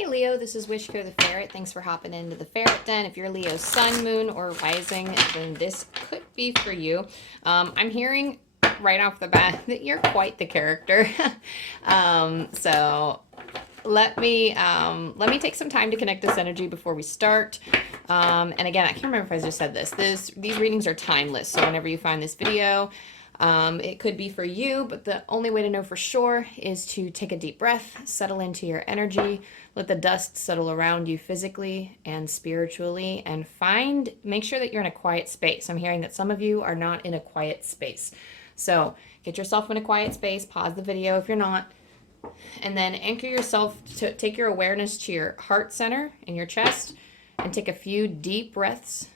Hey Leo, this is Wishko the Ferret. Thanks for hopping into the Ferret Den. If you're Leo's sun, moon, or rising, then this could be for you. I'm hearing right off the bat that you're quite the character. So let me take some time to connect this energy before we start. And again, I can't remember if I just said this. These readings are timeless. So whenever you find this video, it could be for you, but the only way to know for sure is to take a deep breath, settle into your energy, let the dust settle around you physically and spiritually, and make sure that you're in a quiet space. I'm hearing that some of you are not in a quiet space. So get yourself in a quiet space, pause the video if you're not, and then anchor yourself to take your awareness to your heart center in your chest and take a few deep breaths.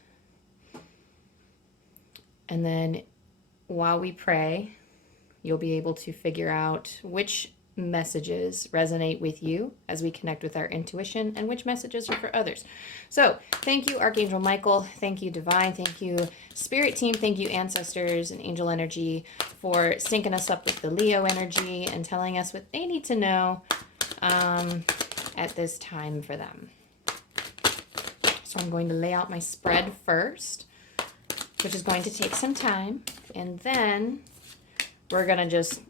And then while we pray, you'll be able to figure out which messages resonate with you as we connect with our intuition and which messages are for others. So thank you, Archangel Michael. Thank you, Divine. Thank you, Spirit Team. Thank you, Ancestors and Angel Energy, for syncing us up with the Leo energy and telling us what they need to know at this time for them. So I'm going to lay out my spread first, which is going to take some time, and then we're gonna just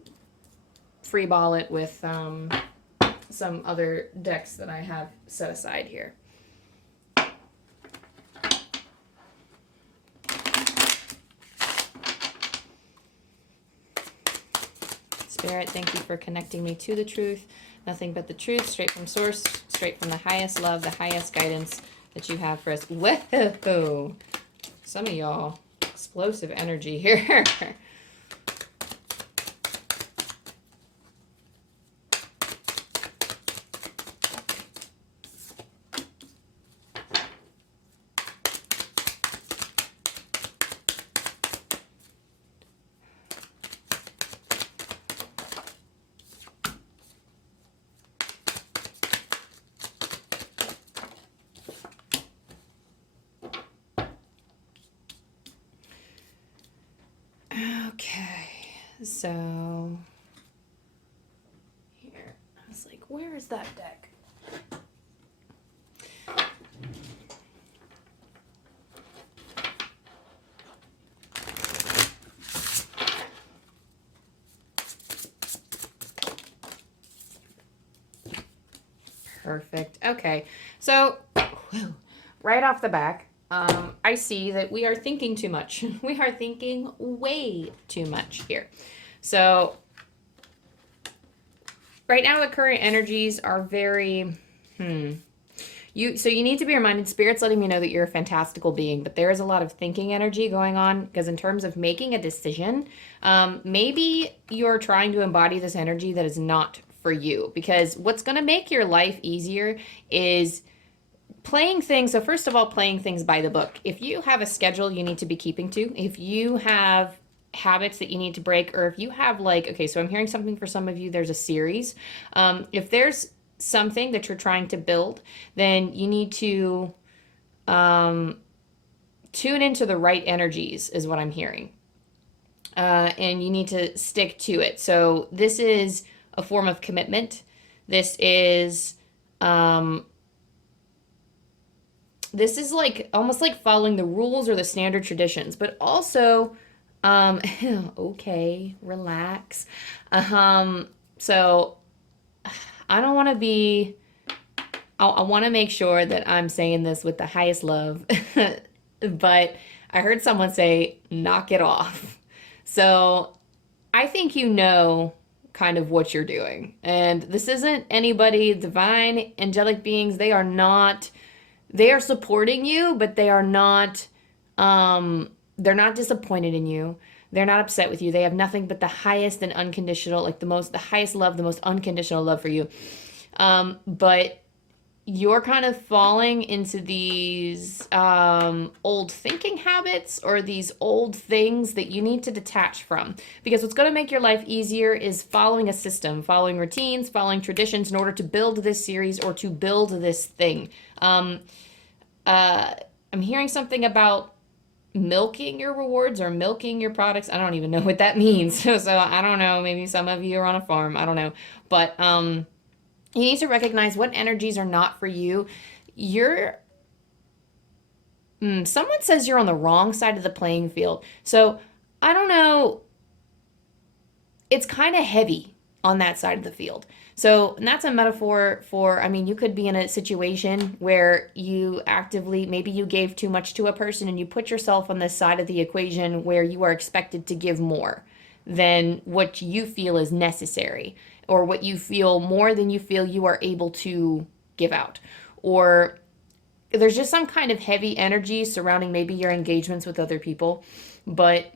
free ball it with some other decks that I have set aside here. Spirit, thank you for connecting me to the truth. Nothing but the truth, straight from source, straight from the highest love, the highest guidance that you have for us. Whoa! Some of y'all, explosive energy here. Okay, so here, I was like, where is that deck? Perfect. Okay, so right off the back, I see that we are thinking too much. We are thinking way too much here. So right now the current energies are very, so you need to be reminded, Spirit's letting me know that you're a fantastical being, but there is a lot of thinking energy going on, because in terms of making a decision, maybe you're trying to embody this energy that is not for you, because what's going to make your life easier is playing things. So first of all, playing things by the book. If you have a schedule you need to be keeping to, if you have habits that you need to break, or if you have okay, so I'm hearing something for some of you, there's a series. If there's something that you're trying to build, then you need to tune into the right energies is what I'm hearing. And you need to stick to it. So this is a form of commitment. This is almost like following the rules or the standard traditions, but also, okay, relax. So I don't want to be, I want to make sure that I'm saying this with the highest love, but I heard someone say, knock it off. So I think you know kind of what you're doing. And this isn't anybody, divine, angelic beings, they are supporting you, but they are not, they're not disappointed in you. They're not upset with you. They have nothing but the highest and unconditional, the highest love, the most unconditional love for you. But you're kind of falling into these old thinking habits, or these old things that you need to detach from. Because what's going to make your life easier is following a system, following routines, following traditions in order to build this series or to build this thing. I'm hearing something about milking your rewards or milking your products. I don't even know what that means. So I don't know. Maybe some of you are on a farm. I don't know. But You need to recognize what energies are not for you. You're, someone says you're on the wrong side of the playing field. So I don't know. It's kind of heavy on that side of the field. So, and that's a metaphor for, I mean, you could be in a situation where you actively, maybe you gave too much to a person and you put yourself on this side of the equation where you are expected to give more than what you feel is necessary, or what you feel more than you feel you are able to give out. Or there's just some kind of heavy energy surrounding maybe your engagements with other people. But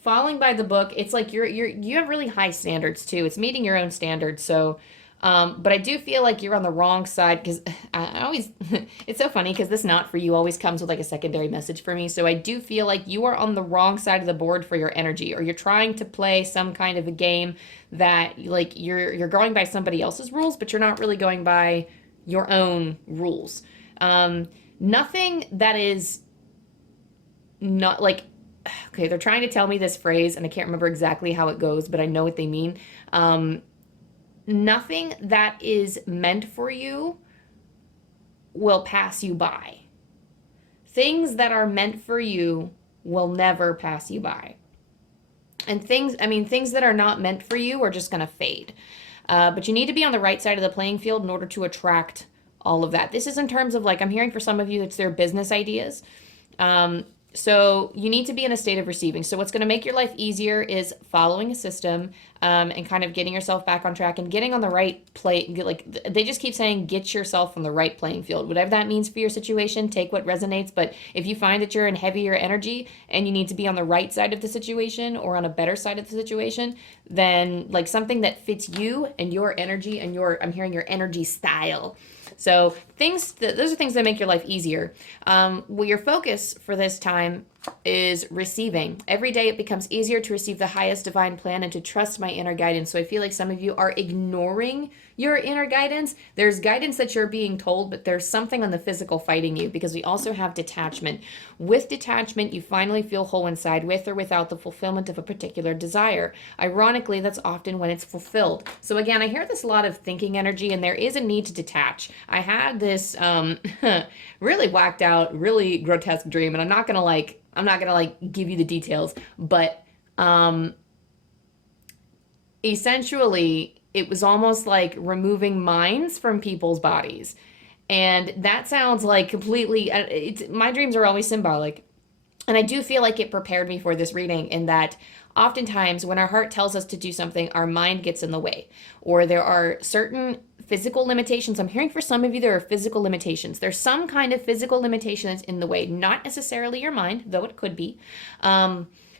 following by the book, it's like you have really high standards too. It's meeting your own standards. So, but I do feel like you're on the wrong side, because I always, it's so funny because this not for you always comes with like a secondary message for me. So I do feel like you are on the wrong side of the board for your energy, or you're trying to play some kind of a game that like you're going by somebody else's rules, but you're not really going by your own rules. Nothing that is not like, okay, they're trying to tell me this phrase and I can't remember exactly how it goes, but I know what they mean. Nothing that is meant for you will pass you by. Things that are meant for you will never pass you by. And things that are not meant for you are just going to fade. But you need to be on the right side of the playing field in order to attract all of that. This is in terms of like, I'm hearing for some of you, it's their business ideas. So you need to be in a state of receiving. So what's going to make your life easier is following a system, and kind of getting yourself back on track and getting on the right play. Like they just keep saying, get yourself on the right playing field. Whatever that means for your situation, take what resonates. But if you find that you're in heavier energy and you need to be on the right side of the situation or on a better side of the situation, then like something that fits you and your energy and I'm hearing your energy style. So those are things that make your life easier. Well, your focus for this time is receiving. Every day it becomes easier to receive the highest divine plan and to trust my inner guidance. So I feel like some of you are ignoring your inner guidance. There's guidance that you're being told, but there's something on the physical fighting you, because we also have detachment. With detachment, you finally feel whole inside, with or without the fulfillment of a particular desire. Ironically, that's often when it's fulfilled. So again, I hear this a lot of thinking energy, and there is a need to detach. I had this really whacked out, really grotesque dream, and I'm not gonna give you the details, but essentially it was almost like removing minds from people's bodies. And that sounds like completely, my dreams are always symbolic. And I do feel like it prepared me for this reading, in that oftentimes when our heart tells us to do something, our mind gets in the way, or there are certain physical limitations. I'm hearing for some of you there are physical limitations. There's some kind of physical limitation that's in the way, not necessarily your mind, though it could be.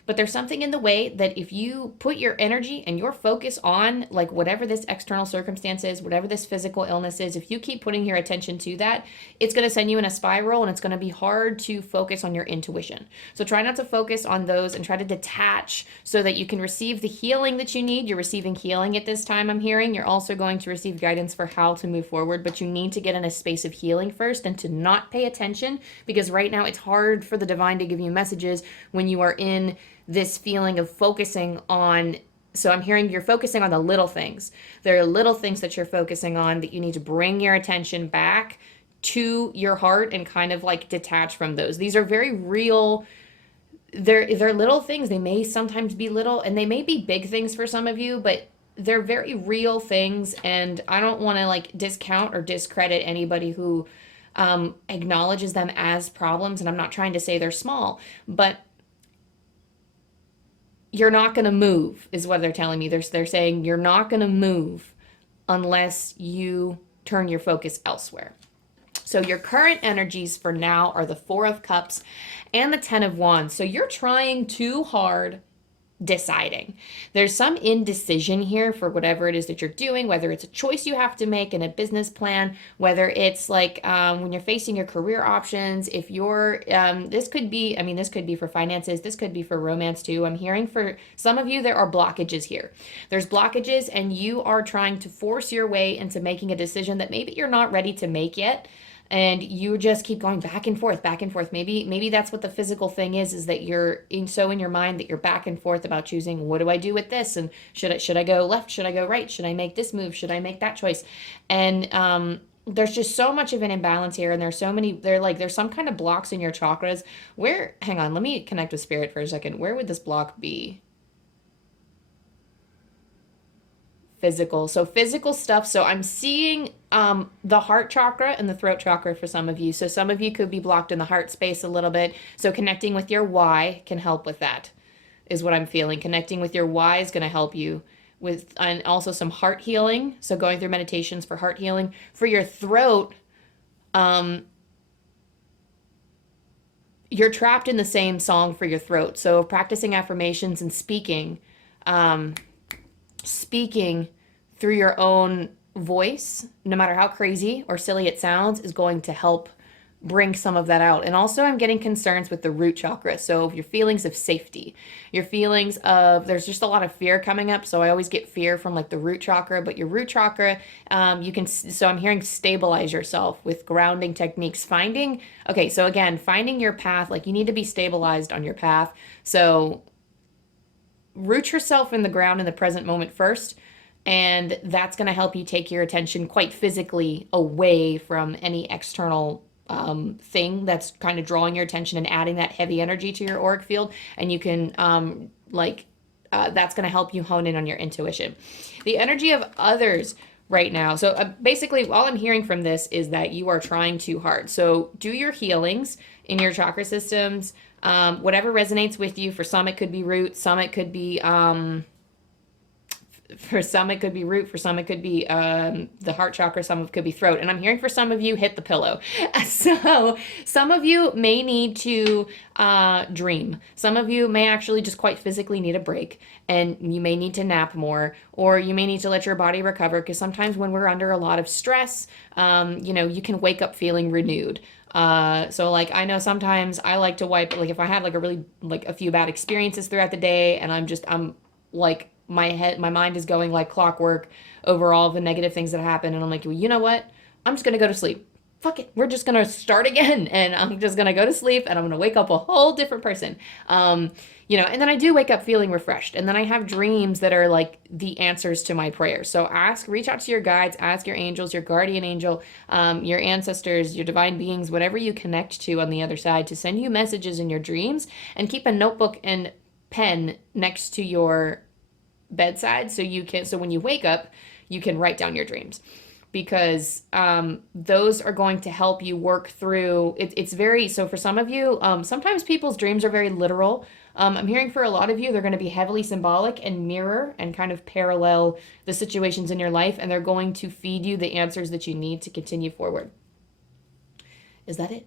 But there's something in the way that if you put your energy and your focus on like whatever this external circumstance is, whatever this physical illness is, if you keep putting your attention to that, it's going to send you in a spiral, and it's going to be hard to focus on your intuition. So try not to focus on those and try to detach so that you can receive the healing that you need. You're receiving healing at this time, I'm hearing. You're also going to receive guidance for how to move forward, but you need to get in a space of healing first and to not pay attention, because right now it's hard for the divine to give you messages when you are in this feeling of focusing on. So I'm hearing you're focusing on the little things. There are little things that you're focusing on that you need to bring your attention back to your heart and kind of like detach from those. These are very real. They're little things. They may sometimes be little, and they may be big things for some of you, but they're very real things. And I don't want to like discount or discredit anybody who acknowledges them as problems. And I'm not trying to say they're small, but you're not going to move is what they're telling me. They're saying you're not going to move unless you turn your focus elsewhere. So your current energies for now are the 4 of Cups and the 10 of Wands. So you're trying too hard deciding. There's some indecision here for whatever it is that you're doing, whether it's a choice you have to make in a business plan, whether it's like when you're facing your career options, if you're, this could be for finances, this could be for romance too. I'm hearing for some of you, there are blockages here. There's blockages, and you are trying to force your way into making a decision that maybe you're not ready to make yet. and you just keep going back and forth, back and forth. Maybe that's what the physical thing is that you're in your mind that you're back and forth about choosing, what do I do with this, and should I go left, should I go right, should I make this move, should I make that choice? And there's just so much of an imbalance here, and there's some kind of blocks in your chakras. Where, hang on, let me connect with spirit for a second. Where would this block be? Physical. So physical stuff. So I'm seeing the heart chakra and the throat chakra for some of you. So some of you could be blocked in the heart space a little bit. So connecting with your why can help with that, is what I'm feeling. Connecting with your why is going to help you with, and also some heart healing. So going through meditations for heart healing. For your throat, you're trapped in the same song for your throat. So practicing affirmations and speaking through your own voice, no matter how crazy or silly it sounds, is going to help bring some of that out. And also I'm getting concerns with the root chakra. So your feelings of safety, your feelings of, there's just a lot of fear coming up. So I always get fear from like the root chakra, but your root chakra, so I'm hearing stabilize yourself with grounding techniques, finding your path. Like you need to be stabilized on your path. So root yourself in the ground in the present moment first, and that's going to help you take your attention quite physically away from any external thing that's kind of drawing your attention and adding that heavy energy to your auric field. And you can that's going to help you hone in on your intuition. The energy of others right now. So basically all I'm hearing from this is that you are trying too hard. So do your healings in your chakra systems. Whatever resonates with you. For some it could be root, some it could be for some it could be root, for some it could be the heart chakra, some it could be throat. And I'm hearing for some of you, hit the pillow. So some of you may need to dream. Some of you may actually just quite physically need a break, and you may need to nap more, or you may need to let your body recover, because sometimes when we're under a lot of stress, you can wake up feeling renewed. So like I know sometimes I like to wipe, like if I had like a few bad experiences throughout the day, and I'm like my mind is going like clockwork over all the negative things that happen, and I'm like, well, you know what? I'm just gonna go to sleep. Fuck it. We're just gonna start again, and I'm just gonna go to sleep, and I'm gonna wake up a whole different person. And then I do wake up feeling refreshed, and then I have dreams that are like the answers to my prayers. So reach out to your guides, ask your angels, your guardian angel, your ancestors, your divine beings, whatever you connect to on the other side, to send you messages in your dreams, and keep a notebook and pen next to your bedside so when you wake up, you can write down your dreams, because those are going to help you work through it. It's very, so for some of you, sometimes people's dreams are very literal. I'm hearing for a lot of you, they're going to be heavily symbolic and mirror and kind of parallel the situations in your life, and they're going to feed you the answers that you need to continue forward. Is that it?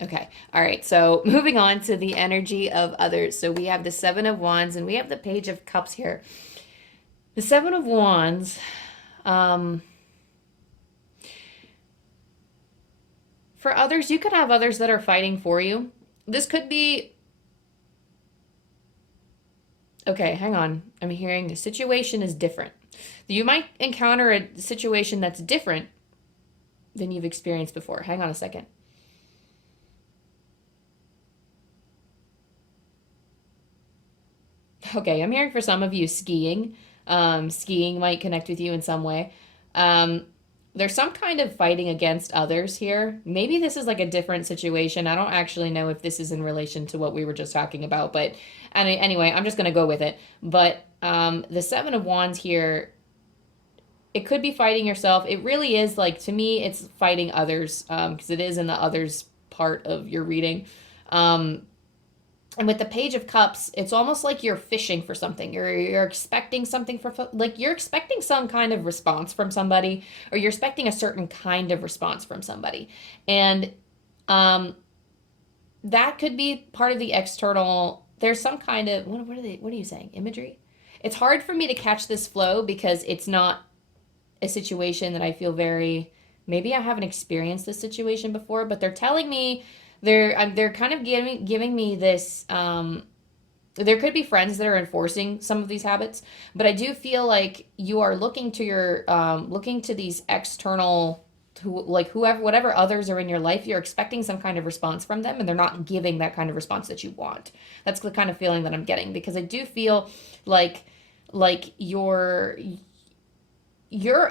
Okay. All right. So moving on to the energy of others. So we have the Seven of Wands, and we have the Page of Cups here. The Seven of Wands, for others, you could have others that are fighting for you. This could be, okay, hang on. I'm hearing the situation is different. You might encounter a situation that's different than you've experienced before. Hang on a second. Okay, I'm hearing for some of you skiing. Skiing might connect with you in some way. There's some kind of fighting against others here. Maybe this is like a different situation. I don't actually know if this is in relation to what we were just talking about, but anyway, I'm just going to go with it. But the Seven of Wands here, it could be fighting yourself. It really is, like, to me, it's fighting others, because it is in the others part of your reading. And with the Page of Cups, it's almost like you're fishing for something. You're expecting something you're expecting some kind of response from somebody, or you're expecting a certain kind of response from somebody. And that could be part of the external. There's some kind of, what are you saying? Imagery? It's hard for me to catch this flow because it's not a situation that I feel maybe I haven't experienced this situation before, but they're telling me, they're kind of giving me this there could be friends that are enforcing some of these habits, but I do feel like you are looking to your looking to these external, like whoever, whatever others are in your life, you're expecting some kind of response from them, and they're not giving that kind of response that you want. That's the kind of feeling that I'm getting, because I do feel like you're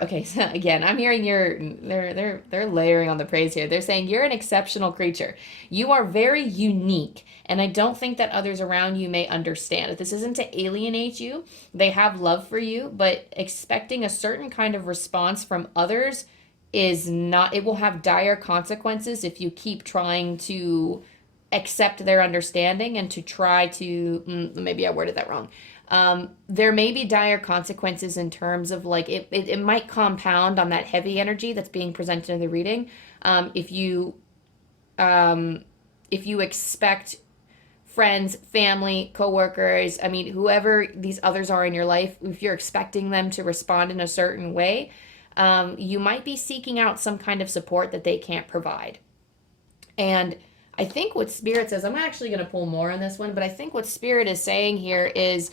okay. So again, I'm hearing they're layering on the praise here. They're saying you're an exceptional creature. You are very unique, and I don't think that others around you may understand. This isn't to alienate you. They have love for you, but expecting a certain kind of response from others is not, it will have dire consequences if you keep trying to accept their understanding and to try to, maybe I worded that wrong. There may be dire consequences in terms of like it might compound on that heavy energy that's being presented in the reading. If you expect friends, family, coworkers, I mean, whoever these others are in your life, if you're expecting them to respond in a certain way, you might be seeking out some kind of support that they can't provide. And I think what Spirit says, I'm actually going to pull more on this one, but I think what Spirit is saying here is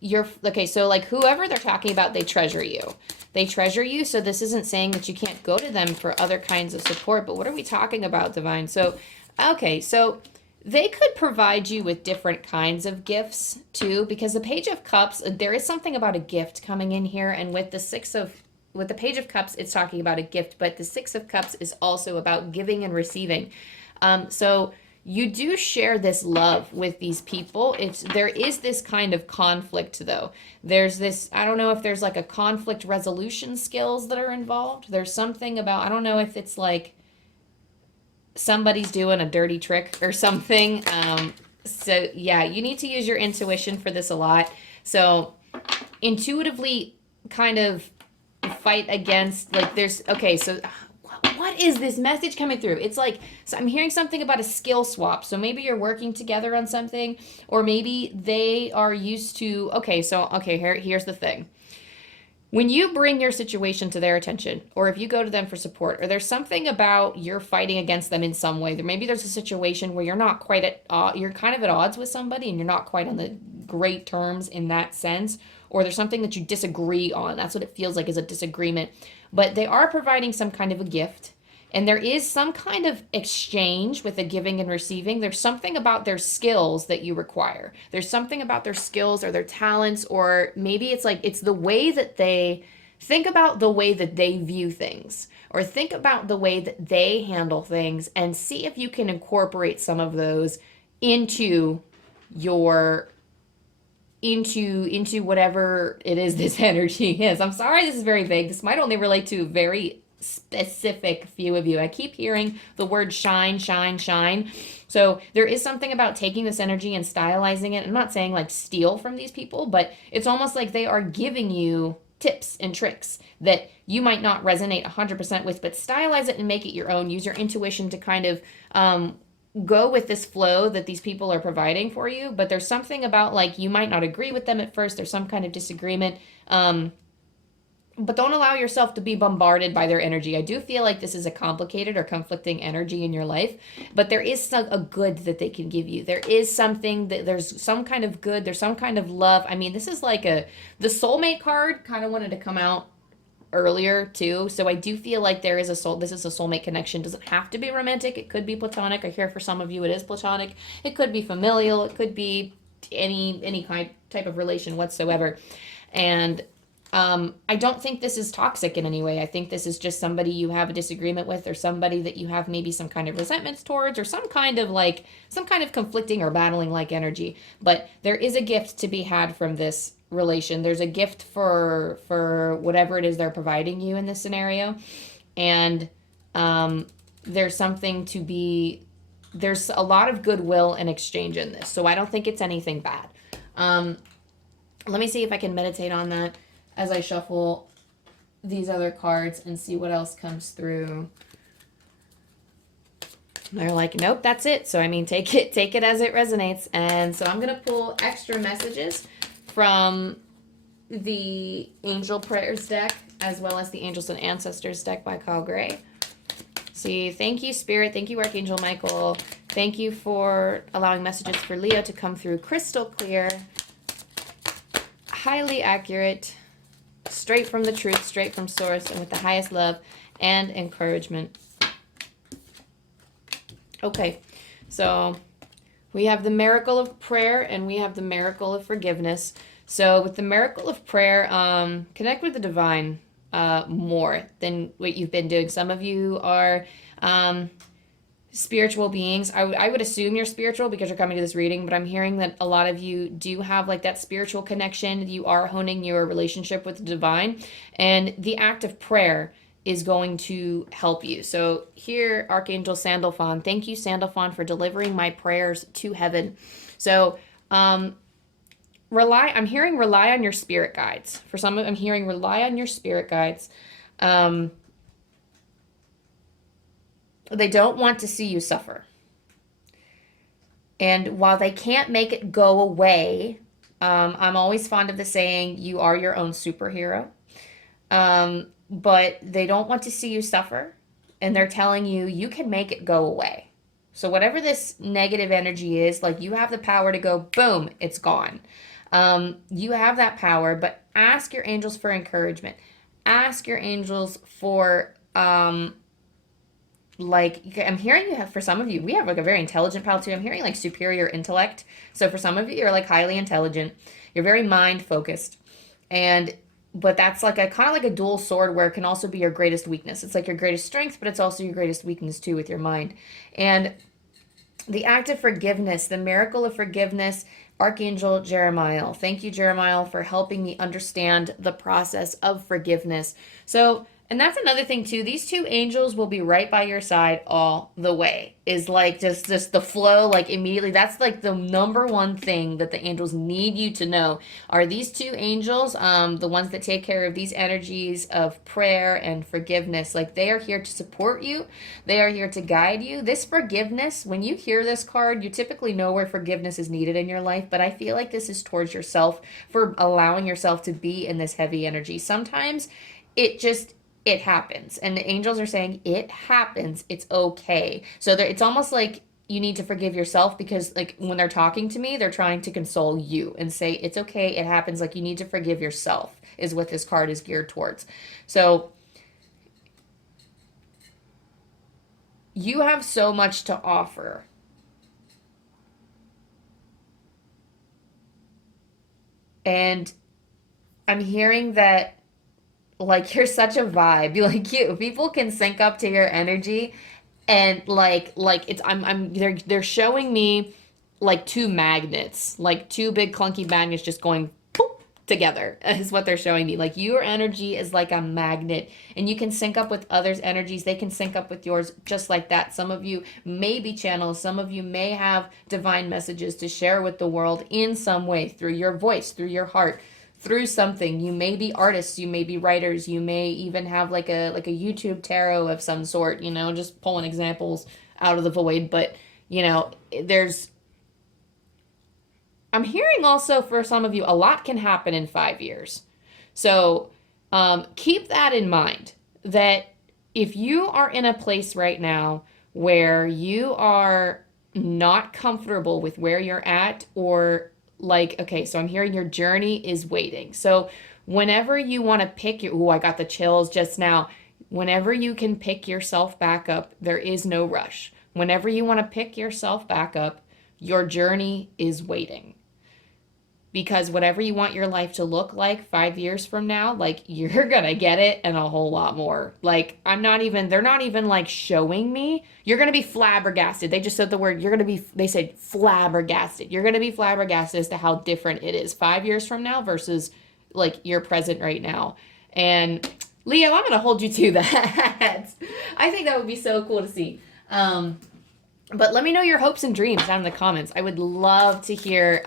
you're okay. So like whoever they're talking about, they treasure you. They treasure you. So this isn't saying that you can't go to them for other kinds of support, but what are we talking about, Divine? So, okay. So they could provide you with different kinds of gifts too, because the Page of Cups, there is something about a gift coming in here. And with the Page of Cups, it's talking about a gift, but the Six of Cups is also about giving and receiving. So you do share this love with these people. There is this kind of conflict though. There's this, I don't know if there's like a conflict resolution skills that are involved. There's something about, I don't know if it's like somebody's doing a dirty trick or something. So yeah, you need to use your intuition for this a lot. So intuitively kind of fight against, like there's, okay, so what is this message coming through? It's like, so I'm hearing something about a skill swap. So maybe you're working together on something, or maybe they are used to, here's the thing. When you bring your situation to their attention, or if you go to them for support, or there's something about you're fighting against them in some way, there's a situation where you're not quite you're kind of at odds with somebody and you're not quite on the great terms in that sense, or there's something that you disagree on. That's what it feels like, is a disagreement. But they are providing some kind of a gift, and there is some kind of exchange with the giving and receiving. There's something about their skills that you require. There's something about their skills or their talents, or maybe it's the way that they think about the way that they view things, or think about the way that they handle things, and see if you can incorporate some of those into your into whatever it is this energy is. I'm sorry this is very vague. This might only relate to a very specific few of you. I keep hearing the word shine, shine, shine. So there is something about taking this energy and stylizing it. I'm not saying like steal from these people, but it's almost like they are giving you tips and tricks that you might not resonate 100% with, but stylize it and make it your own. Use your intuition to kind of go with this flow that these people are providing for you. But there's something about like you might not agree with them at first. There's some kind of disagreement. But don't allow yourself to be bombarded by their energy. I do feel like this is a complicated or conflicting energy in your life, but there is a good that they can give you. There is something that there's some kind of good, there's some kind of love. I mean, this is like the soulmate card kind of wanted to come out earlier too. So I do feel like this is a soulmate connection. Doesn't have to be romantic. It could be platonic. I hear for some of you it is platonic. It could be familial. It could be any kind type of relation whatsoever. And I don't think this is toxic in any way. I think this is just somebody you have a disagreement with, or somebody that you have maybe some kind of resentments towards, or some kind of conflicting or battling like energy. But there is a gift to be had from this relation. There's a gift for whatever it is they're providing you in this scenario. And there's a lot of goodwill and exchange in this. So I don't think it's anything bad. Let me see if I can meditate on that as I shuffle these other cards and see what else comes through. They're like, nope, that's it. So I mean, take it as it resonates. And so I'm gonna pull extra messages from the Angel Prayers deck, as well as the Angels and Ancestors deck by Kyle Gray. See, thank you, Spirit. Thank you, Archangel Michael. Thank you for allowing messages for Leo to come through crystal clear, highly accurate, straight from the truth, straight from source, and with the highest love and encouragement. Okay, so we have the miracle of prayer and we have the miracle of forgiveness. So with the miracle of prayer, connect with the divine more than what you've been doing. Some of you are spiritual beings. I would assume you're spiritual because you're coming to this reading, but I'm hearing that a lot of you do have like that spiritual connection. You are honing your relationship with the divine, and the act of prayer is going to help you. So here, Archangel Sandalphon, thank you, Sandalphon, for delivering my prayers to heaven. So I'm hearing rely on your spirit guides. For some, I'm hearing rely on your spirit guides. They don't want to see you suffer. And while they can't make it go away, I'm always fond of the saying, you are your own superhero. But they don't want to see you suffer. And they're telling you, you can make it go away. So whatever this negative energy is, like you have the power to go, boom, it's gone. You have that power, but ask your angels for encouragement. Ask your angels for, like, I'm hearing you have, for some of you, we have like a very intelligent pal too. I'm hearing like superior intellect. So for some of you, you're like highly intelligent. You're very mind focused. But that's like a kind of like a dual sword where it can also be your greatest weakness. It's like your greatest strength, but it's also your greatest weakness too with your mind. And the act of forgiveness, the miracle of forgiveness, Archangel Jeremiah. Thank you, Jeremiah, for helping me understand the process of forgiveness. So, and that's another thing too. These two angels will be right by your side all the way. Is like just the flow, like immediately. That's like the number one thing that the angels need you to know. Are these two angels, the ones that take care of these energies of prayer and forgiveness. Like they are here to support you. They are here to guide you. This forgiveness, when you hear this card, you typically know where forgiveness is needed in your life. But I feel like this is towards yourself for allowing yourself to be in this heavy energy. Sometimes it happens, and the angels are saying it happens, it's okay. So it's almost like you need to forgive yourself, because like when they're talking to me, they're trying to console you and say it's okay, it happens. Like you need to forgive yourself is what this card is geared towards. So you have so much to offer, and I'm hearing that like you're such a vibe. People can sync up to your energy, and like it's they're showing me like two magnets, like two big clunky magnets just going boop together is what they're showing me. Like your energy is like a magnet, and you can sync up with others' energies. They can sync up with yours just like that. Some of you may be channels. Some of you may have divine messages to share with the world in some way, through your voice, through your heart, through something. You may be artists, you may be writers, you may even have like a YouTube tarot of some sort, just pulling examples out of the void. But I'm hearing also for some of you, a lot can happen in 5 years. So keep that in mind, that if you are in a place right now where you are not comfortable with where you're at, or like, okay, so I'm hearing your journey is waiting. So whenever you want to pick I got the chills just now. Whenever you can pick yourself back up, there is no rush. Whenever you want to pick yourself back up, your journey is waiting. Because whatever you want your life to look like 5 years from now, like you're gonna get it and a whole lot more. Like they're not even like showing me. You're gonna be flabbergasted. They just said the word, they said flabbergasted. You're gonna be flabbergasted as to how different it is 5 years from now versus like your present right now. And Leo, I'm gonna hold you to that. I think that would be so cool to see. But let me know your hopes and dreams down in the comments. I would love to hear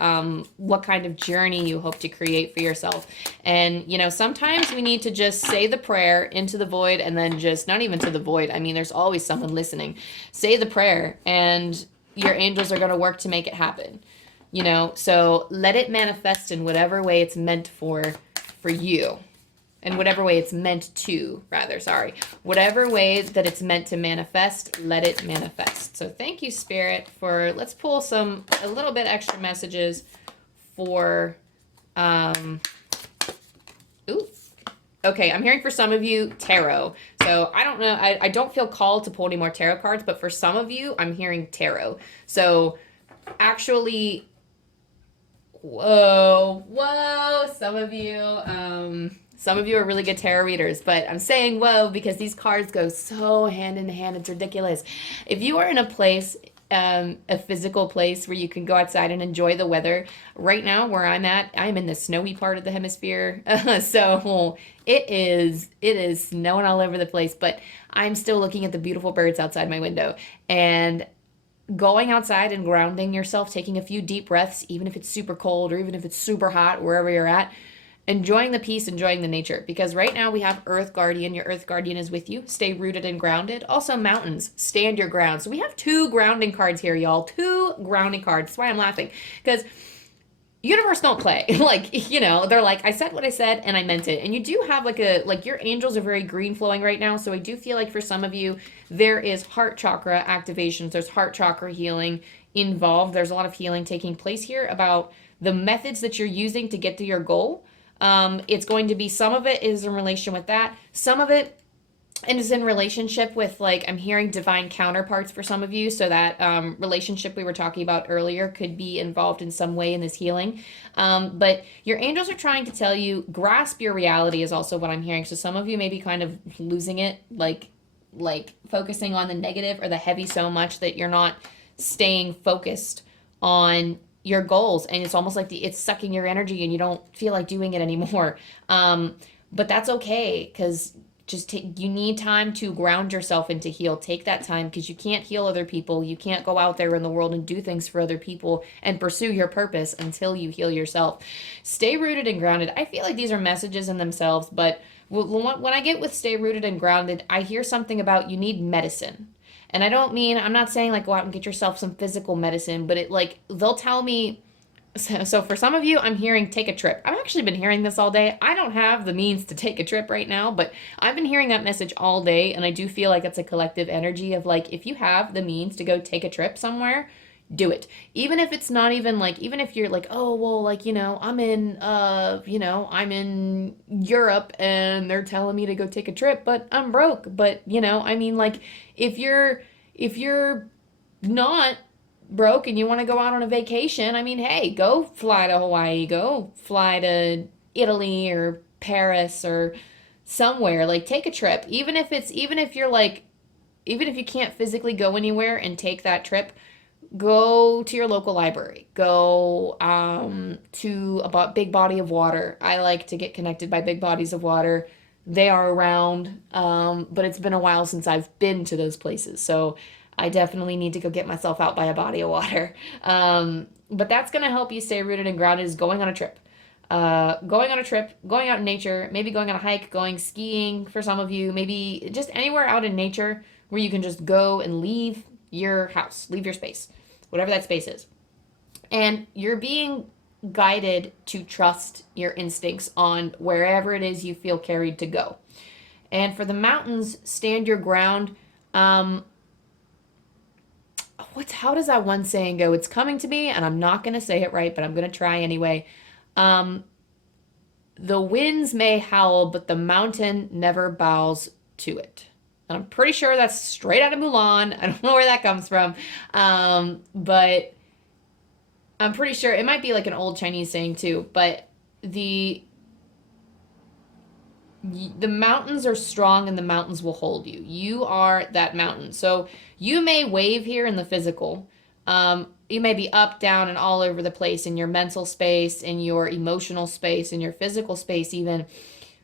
what kind of journey you hope to create for yourself. And, sometimes we need to just say the prayer into the void, and then just, not even to the void. I mean, there's always someone listening. Say the prayer, and your angels are going to work to make it happen. So let it manifest in whatever way it's meant for you. in whatever way it's meant to, rather, sorry. Whatever way that it's meant to manifest, let it manifest. So thank you, Spirit, for, let's pull a little bit extra messages for, ooh. Okay, I'm hearing for some of you, tarot. So I don't know, I don't feel called to pull any more tarot cards, but for some of you, I'm hearing tarot. So actually, whoa, some of you are really good tarot readers, but I'm saying whoa because these cards go so hand in hand, it's ridiculous. If you are in a place, a physical place where you can go outside and enjoy the weather. Right now, where I'm at, I'm in the snowy part of the hemisphere, so it is snowing all over the place, but I'm still looking at the beautiful birds outside my window, and going outside and grounding yourself, taking a few deep breaths, even if it's super cold or even if it's super hot, wherever you're at, enjoying the peace, enjoying the nature. Because right now we have Earth Guardian. Your Earth Guardian is with you. Stay rooted and grounded. Also mountains. Stand your ground. So we have 2 grounding cards here, y'all. 2 grounding cards. That's why I'm laughing. Because universe don't play. Like, you know, they're like, I said what I said and I meant it. And you do have like your angels are very green flowing right now. So I do feel like for some of you, there is heart chakra activations. There's heart chakra healing involved. There's a lot of healing taking place here about the methods that you're using to get to your goal. It's going to be, some of it is in relation with that. Some of it is in relationship with, like, I'm hearing divine counterparts for some of you. So that relationship we were talking about earlier could be involved in some way in this healing. But your angels are trying to tell you, grasp your reality is also what I'm hearing. So some of you may be kind of losing it, like focusing on the negative or the heavy so much that you're not staying focused on your goals, and it's almost like it's sucking your energy and you don't feel like doing it anymore. But that's okay, because you need time to ground yourself and to heal. Take that time, because you can't heal other people. You can't go out there in the world and do things for other people and pursue your purpose until you heal yourself. Stay rooted and grounded. I feel like these are messages in themselves, but when I get with stay rooted and grounded, I hear something about you need medicine. And I'm not saying like go out and get yourself some physical medicine, but they'll tell me, so for some of you, I'm hearing take a trip. I've actually been hearing this all day. I don't have the means to take a trip right now, but I've been hearing that message all day, and I do feel like it's a collective energy of like, if you have the means to go take a trip somewhere, do it. Even if it's not even like, even if you're like, oh, well, like, I'm in Europe and they're telling me to go take a trip, but I'm broke. But, like if you're not broke and you want to go out on a vacation, hey, go fly to Hawaii, go fly to Italy or Paris or somewhere, like take a trip. Even if you can't physically go anywhere and take that trip, go to your local library. Go to a big body of water. I like to get connected by big bodies of water. They are around, but it's been a while since I've been to those places. So I definitely need to go get myself out by a body of water. But that's going to help you stay rooted and grounded, is going on a trip. Going on a trip, going out in nature, maybe going on a hike, going skiing for some of you, maybe just anywhere out in nature where you can just go and leave your house, leave your space, whatever that space is. And you're being guided to trust your instincts on wherever it is you feel carried to go. And for the mountains, stand your ground. How does that one saying go? It's coming to me, and I'm not going to say it right, but I'm going to try anyway. The winds may howl, but the mountain never bows to it. And I'm pretty sure that's straight out of Mulan. I don't know where that comes from. But I'm pretty sure it might be like an old Chinese saying too, but the mountains are strong and the mountains will hold you. You are that mountain. So you may wave here in the physical. You may be up, down, and all over the place in your mental space, in your emotional space, in your physical space even.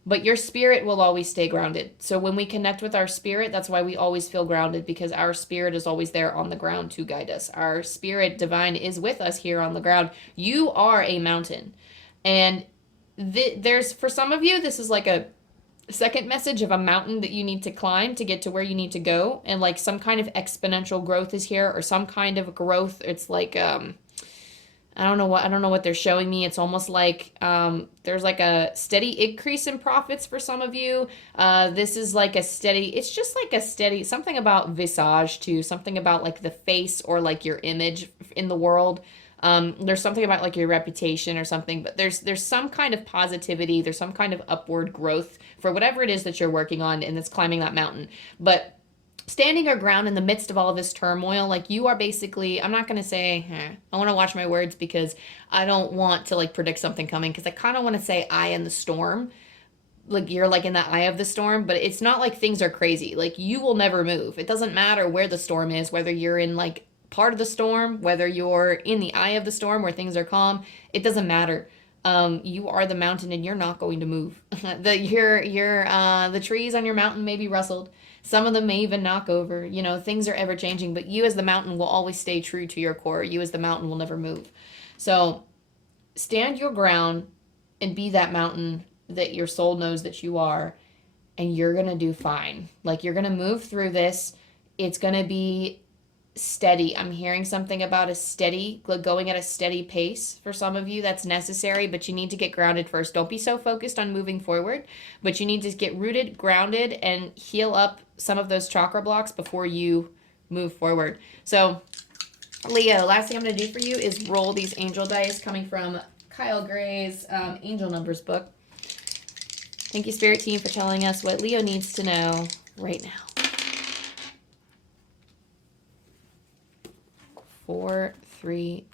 But your spirit will always stay grounded. So when we connect with our spirit, that's why we always feel grounded, because our spirit is always there on the ground to guide us. Our spirit divine is with us here on the ground. You are a mountain. And there's, for some of you, this is like a second message of a mountain that you need to climb to get to where you need to go. And like some kind of exponential growth is here, or some kind of growth. It's like, I don't know what they're showing me. It's almost like there's like a steady increase in profits for some of you. This is like a steady, it's just like a steady, something about visage too, something about like the face or like your image in the world. There's something about like your reputation or something, but there's some kind of positivity, there's some kind of upward growth for whatever it is that you're working on, and it's climbing that mountain. But standing your ground in the midst of all of this turmoil, like you are basically, I'm not going to say, I want to watch my words because I don't want to like predict something coming, because I kind of want to say eye in the storm. Like you're like in the eye of the storm, but it's not like things are crazy. Like you will never move. It doesn't matter where the storm is, whether you're in like part of the storm, whether you're in the eye of the storm where things are calm, it doesn't matter. You are the mountain and you're not going to move. The trees on your mountain may be rustled. Some of them may even knock over. You know, things are ever changing, but you as the mountain will always stay true to your core. You as the mountain will never move. So stand your ground and be that mountain that your soul knows that you are, and you're going to do fine. Like you're going to move through this. It's going to be steady. I'm hearing something about a steady, going at a steady pace for some of you. That's necessary, but you need to get grounded first. Don't be so focused on moving forward, but you need to get rooted, grounded, and heal up some of those chakra blocks before you move forward. So Leo, last thing I'm going to do for you is roll these angel dice coming from Kyle Gray's Angel Numbers book. Thank you, Spirit Team, for telling us what Leo needs to know right now. 430.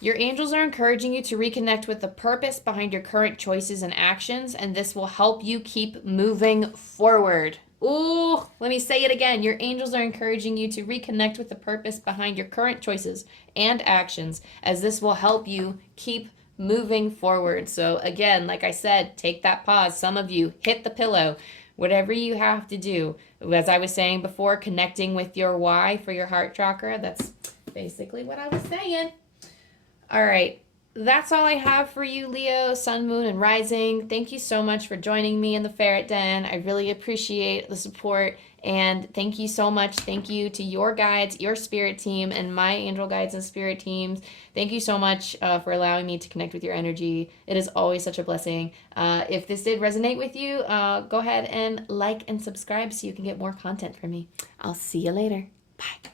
Your angels are encouraging you to reconnect with the purpose behind your current choices and actions, and this will help you keep moving forward. Ooh, let me say it again. Your angels are encouraging you to reconnect with the purpose behind your current choices and actions, as this will help you keep moving forward. So again, like I said, take that pause. Some of you hit the pillow. Whatever you have to do. As I was saying before, connecting with your why for your heart chakra. That's basically what I was saying. All right. That's all I have for you, Leo, Sun, Moon, and Rising. Thank you so much for joining me in the Ferret Den. I really appreciate the support. And thank you so much. Thank you to your guides, your spirit team, and my angel guides and spirit teams. Thank you so much for allowing me to connect with your energy. It is always such a blessing. If this did resonate with you, go ahead and like and subscribe so you can get more content from me. I'll see you later. Bye.